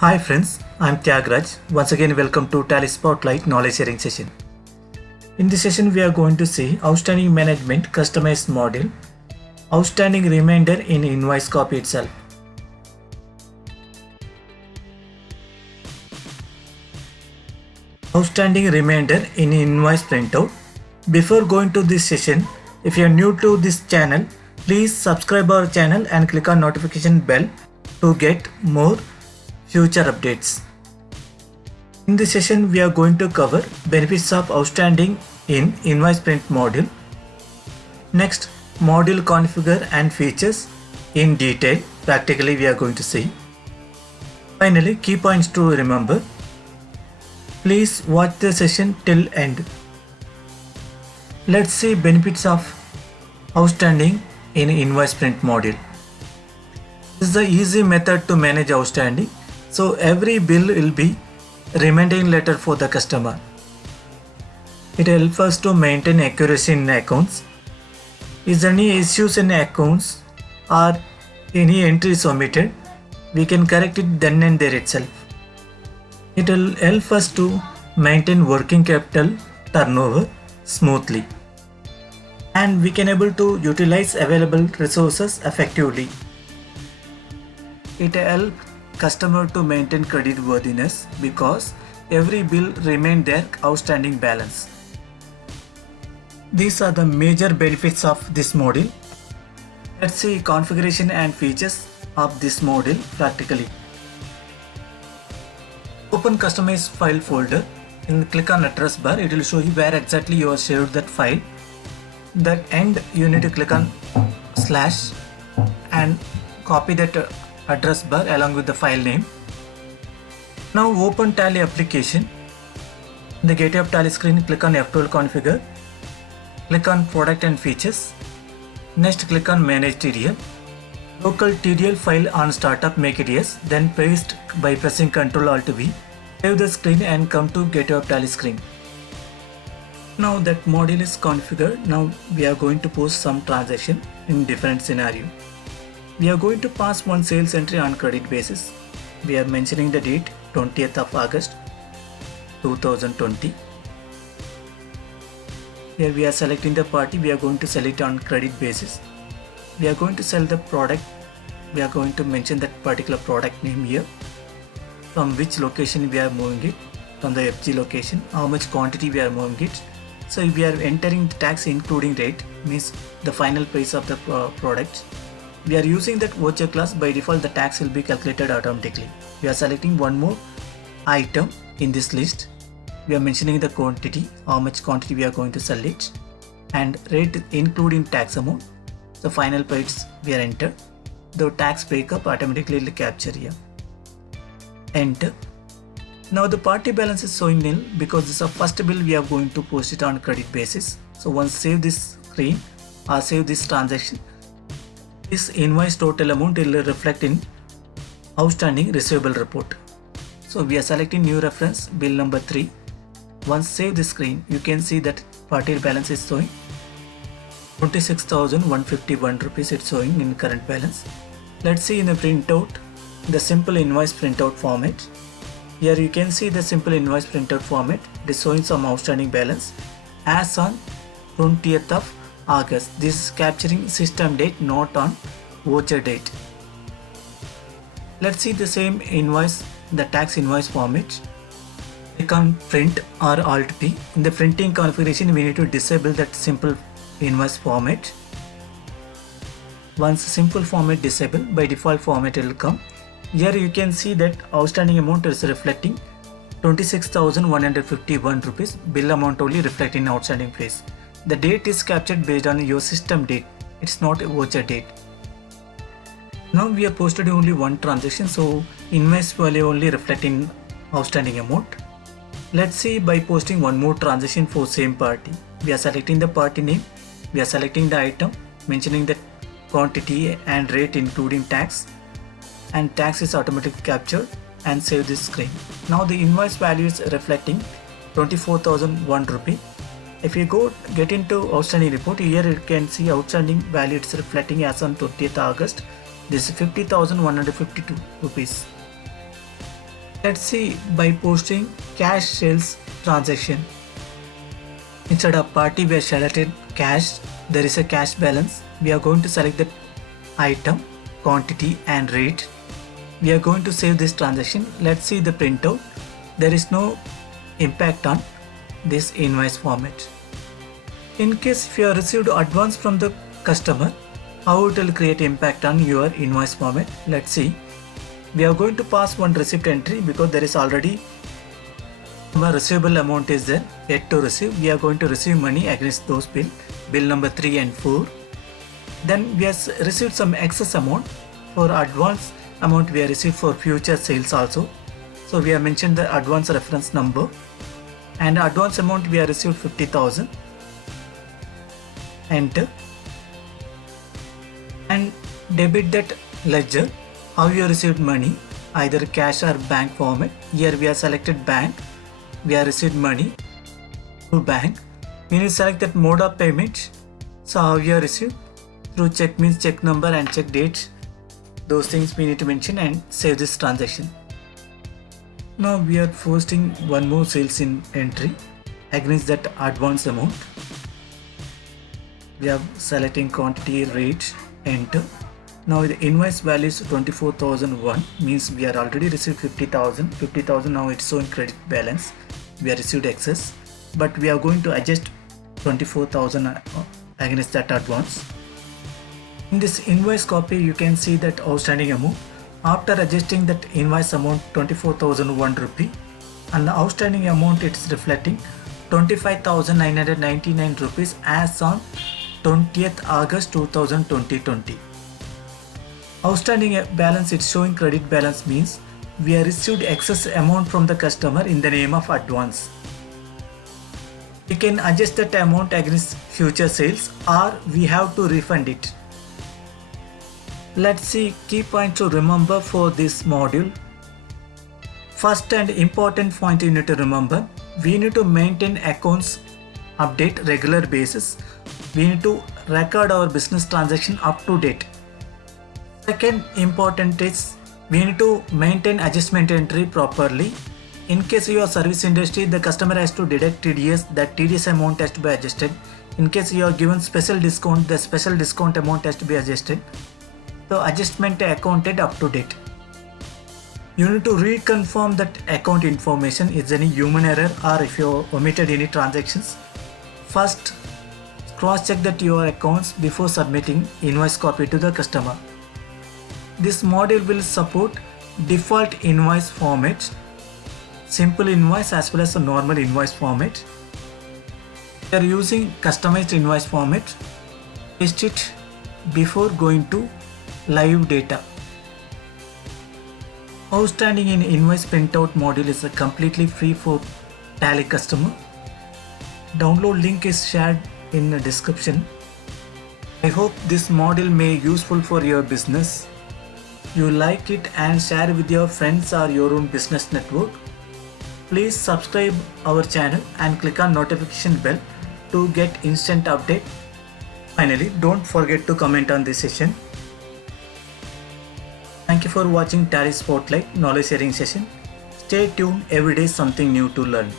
Hi friends, I'm Tyagraj. Once again welcome to Tally Spotlight knowledge sharing session. In this session we are going to see outstanding management customized model, outstanding remainder in invoice copy itself. Outstanding remainder in invoice printout. Before going to this session, if you are new to this channel, please subscribe our channel and click on notification bell to get more future updates. In this session, we are going to cover benefits of outstanding in invoice print module. Next, module configure and features in detail. Practically, we are going to see. Finally, key points to remember. Please watch the session till end. Let's see benefits of outstanding in invoice print module. This is the easy method to manage outstanding. So every bill will be remaining letter for the customer. It helps us to maintain accuracy in accounts. Is there any issues in accounts or any entries omitted, we can correct it then and there itself. It will help us to maintain working capital turnover smoothly, and we can able to utilize available resources effectively. It helps customer to maintain credit worthiness because every bill remain their outstanding balance. These are the major benefits of this module. Let's see configuration and features of this module practically. Open customized file folder and click on address bar. It will show you where exactly you have saved that file. That end you need to click on slash and copy that address bar along with the file name. Now open Tally application. In the Gateway of Tally screen, click on F12 configure. Click on product and features. Next click on manage TDL. Local TDL file on startup, make it yes, then paste by pressing Ctrl Alt V. Save the screen and come to Gateway of Tally screen. Now that module is configured, now we are going to post some transaction in different scenario. We are going to pass one sales entry on credit basis. We are mentioning the date 20th of August 2020. Here we are selecting the party. We are going to select on credit basis. We are going to sell the product. We are going to mention that particular product name here. From which location we are moving it. From the FG location. How much quantity we are moving it. So we are entering the tax including rate, means the final price of the product. We are using that voucher class. By default the tax will be calculated automatically. We are selecting one more item in this list. We are mentioning the quantity, how much quantity we are going to sell it, and rate including tax amount. The final price we are enter. The tax breakup automatically will capture here. Enter. Now the party balance is showing nil because this is a first bill we are going to post it on credit basis. So once save this screen or save this transaction, this invoice total amount will reflect in outstanding receivable report. So we are selecting new reference bill number 3. Once save the screen, you can see that party balance is showing 26,151 rupees. It's showing in current balance. Let's see in the printout, the simple invoice printout format. Here you can see the simple invoice printout format. It is showing some outstanding balance as on 20th of August. This is capturing system date, not on voucher date. Let's see the same invoice, the tax invoice format. Click on print or Alt P. In the printing configuration, we need to disable that simple invoice format. Once simple format disabled, by default format will come. Here you can see that outstanding amount is reflecting 26,151 rupees. Bill amount only reflecting outstanding place. The date is captured based on your system date. It's not a voucher date. Now we have posted only one transaction, so invoice value only reflecting outstanding amount. Let's see by posting one more transaction for same party. We are selecting the party name. We are selecting the item, mentioning the quantity and rate including tax, and tax is automatically captured, and save this screen. Now the invoice value is reflecting 24,001 rupee. If you get into outstanding report, here you can see outstanding value it's reflecting as on 20th August. This is 50,152 rupees. Let's see by posting cash sales transaction. Instead of party we have selected cash, there is a cash balance. We are going to select the item, quantity and rate. We are going to save this transaction. Let's see the printout. There is no impact on this invoice format. In case if you have received advance from the customer, how it will create impact on your invoice format? Let's see. We are going to pass one receipt entry because there is already a receivable amount is there yet to receive. We are going to receive money against those bill number 3 and 4. Then we have received some excess amount for advance amount we have received for future sales also. So we have mentioned the advance reference number and advance amount we have received 50,000. Enter and debit that ledger. How you received money, either cash or bank format. Here we have selected bank. We have received money through bank. We need to select that mode of payment. So how you have received through check means check number and check date. Those things we need to mention and save this transaction. Now we are posting one more sales in entry against that advance amount. We are selecting quantity, rate, enter. Now the invoice value is 24,001, means we are already received 50,000. 50,000 now it's showing credit balance. We are received excess, but we are going to adjust 24,000 against that advance. In this invoice copy, you can see that outstanding amount. After adjusting that invoice amount 24,001 rupee, and the outstanding amount it's reflecting 25,999 rupees as on 20th August 2020. Outstanding balance it's showing credit balance means we have received excess amount from the customer in the name of advance. We can adjust that amount against future sales or we have to refund it. Let's see key points to remember for this module. First and important point you need to remember, we need to maintain accounts update regular basis. We need to record our business transaction up to date. Second important is we need to maintain adjustment entry properly. In case you are service industry, the customer has to deduct TDS, that TDS amount has to be adjusted. In case you are given special discount, the special discount amount has to be adjusted. So adjustment accounted up to date. You need to reconfirm that account information is any human error or if you omitted any transactions. First, cross-check that your accounts before submitting invoice copy to the customer. This module will support default invoice formats, simple invoice as well as a normal invoice format. We are using customized invoice format. Test it before going to live data. Outstanding in invoice printout module is completely free for Tally customer. Download link is shared in the description. I hope this module may be useful for your business. You like it and share with your friends or your own business network. Please subscribe our channel and click on notification bell to get instant update. Finally, don't forget to comment on this session. Thank you for watching Tally Spotlight knowledge sharing session. Stay tuned, every day something new to learn.